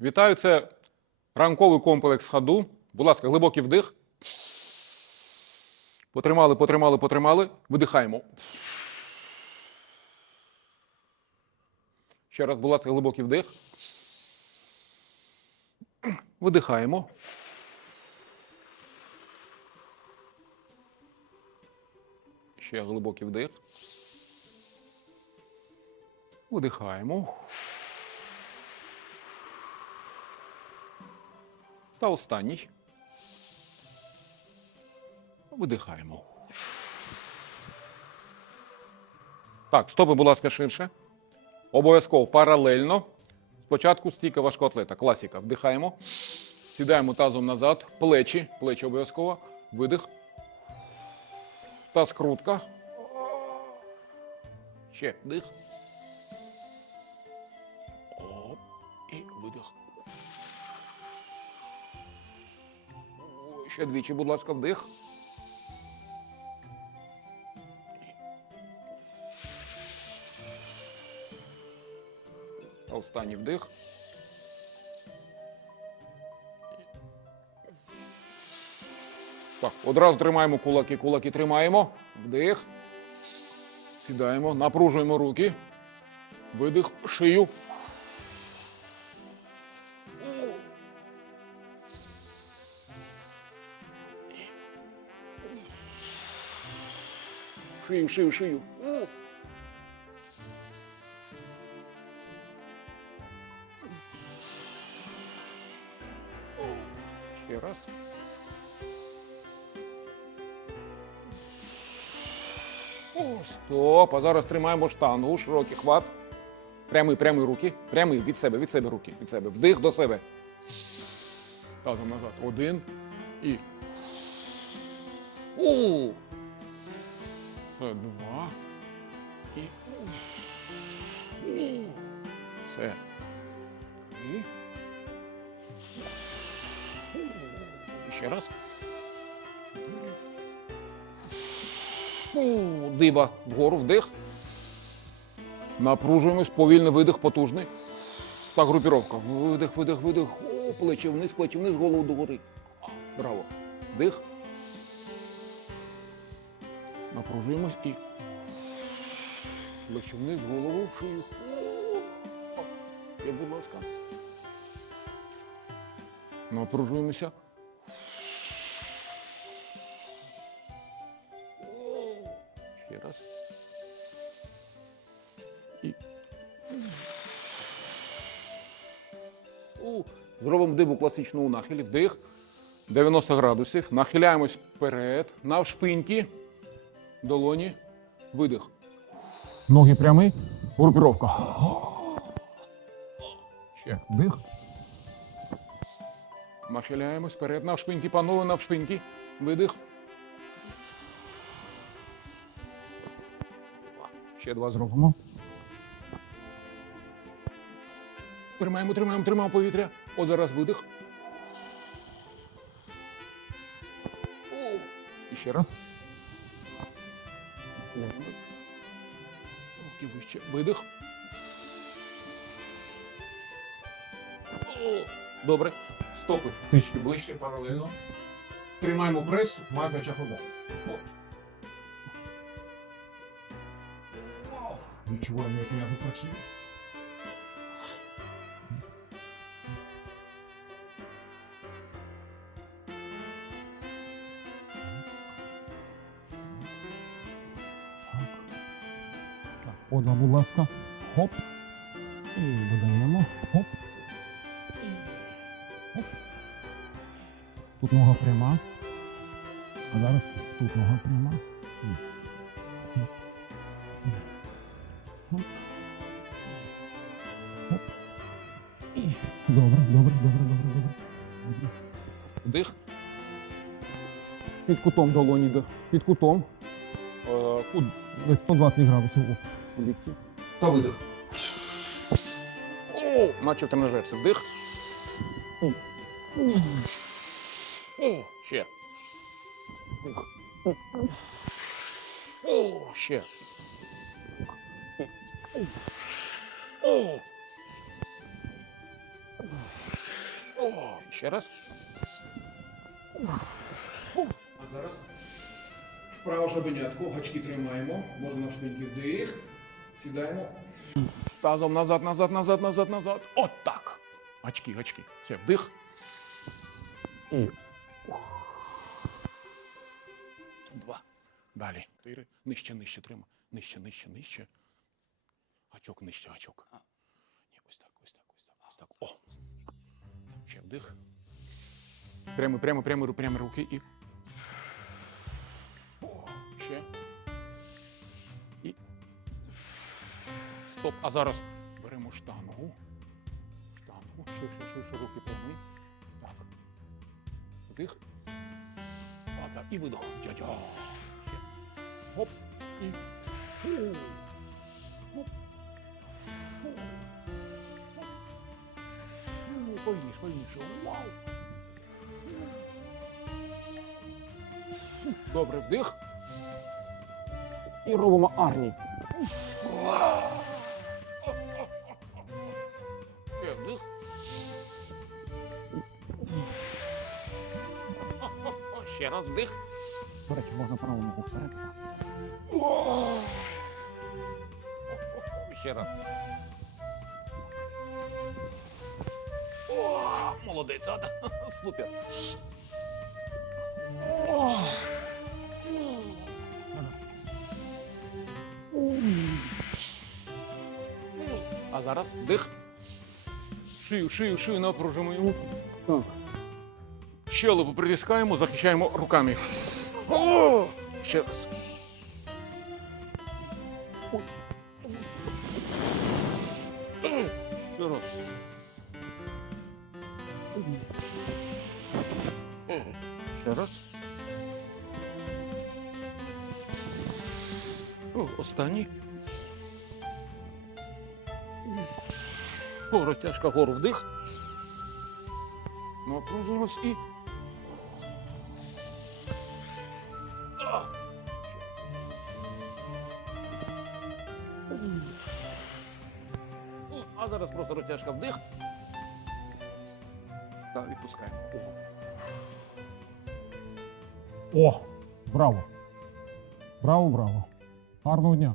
Вітаю, це ранковий комплекс ходу. Будь ласка, глибокий вдих. Потримали, потримали, потримали. Видихаємо. Ще раз, будь ласка, глибокий вдих. Видихаємо. Ще глибокий вдих. Видихаємо. Та останній. Видихаємо. Так, стопи, будь ласка, ширше. Обов'язково паралельно. Спочатку стійка важкоатлета. Класіка. Вдихаємо. Сідаємо тазом назад. Плечі. Плечі обов'язково. Видих. Та скрутка. Ще вдих. Оп. І видих. Ще двічі, будь ласка, вдих. Та Останній вдих. Так, одразу тримаємо кулаки, кулаки тримаємо. Вдих. Сідаємо, напружуємо руки. Видих, шию. Шию, шию, шию. О. Ще раз. О, стоп. А зараз тримаємо штангу, широкий хват. Прямий, прямий руки. Прямий від себе, від себе руки. Від себе. Вдих до себе. Тазом назад. Один. І. У. Це два. І. Це. І ще раз. Диба вгору, вдих. Напружуємось, повільний видих, потужний. Так, групіровка. Видих, видих, видих. О, плечі вниз, плечі вниз, голову догори. Браво. Вдих. Напружуємось і. Плечі вниз, голову, шию. О, Є, будь ласка. Напружуємося. Ще раз. І. Зробимо дибу класичну у нахилі. Вдих. 90 градусів. Нахиляємось вперед. Навшпиньки. Долоні. Видих. Ноги прямі, групіровка. Ще. Дих. Нахиляємось вперед. Навшпиньки, панове, навшпиньки. Видих. Ще два зробимо. Тримаємо, тримаємо, тримаємо повітря. От зараз видих. І ще раз. Руки вище. Видих. О, Добре. Стопи. Трішки ближче, паралельно. Тримаємо прес, маємо чахода. Відчуваємо, як я працюють. Одна, будь ласка. Хоп. І додаємо. Хоп. Хоп. Тут нога пряма. А зараз тут нога пряма. Хоп. Хоп. Хоп. Добре, добре, добре, добре, добре. Вдих. Під кутом долоні, під кутом. Е, Кут. 120 градусів. Поліції. Та видих. О, наче в тренажерці. Вдих. О, ще. О, ще. О. О, ще раз. А зараз вправо шабенятку, гачки тримаємо. Можна на шпиньки вдих. Сідаємо. Тазом назад, назад, назад, назад, назад. От так. Гачки, гачки. Все, вдих. І. Два. Далі. Чотири. Нижче, нижче трима. Нижче, нижче, нижче. Гачок, нижче, гачок. Ні, ось так, ось так, ось так, ось так. О. Ще вдих. Прямо, прямо, прямо, прямо руки і. А зараз беремо штангу. Штангу. Ширше, ширше, руки прямі. Так. Вдих. А, так. І видох. Дядя. Гоп. І. Фу. Гоп. Фу. Фу. Повільніше, повільніше. Вау. Добре, вдих. І робимо арні. Ще раз вдих. До речі, можна праву ногу вперед. Ще раз. О, молодець, Ада. Супер. А зараз вдих. Шию, шию, шию напружуємо. Так. Щелепу притискаємо, захищаємо руками. О! Ще раз. Ще раз. Ще раз. О, останній. О, розтяжка гору вдих. Напружуємось і. А зараз просто розтяжка вдих. Та відпускаємо. О. О, браво. Браво, браво. Гарного дня.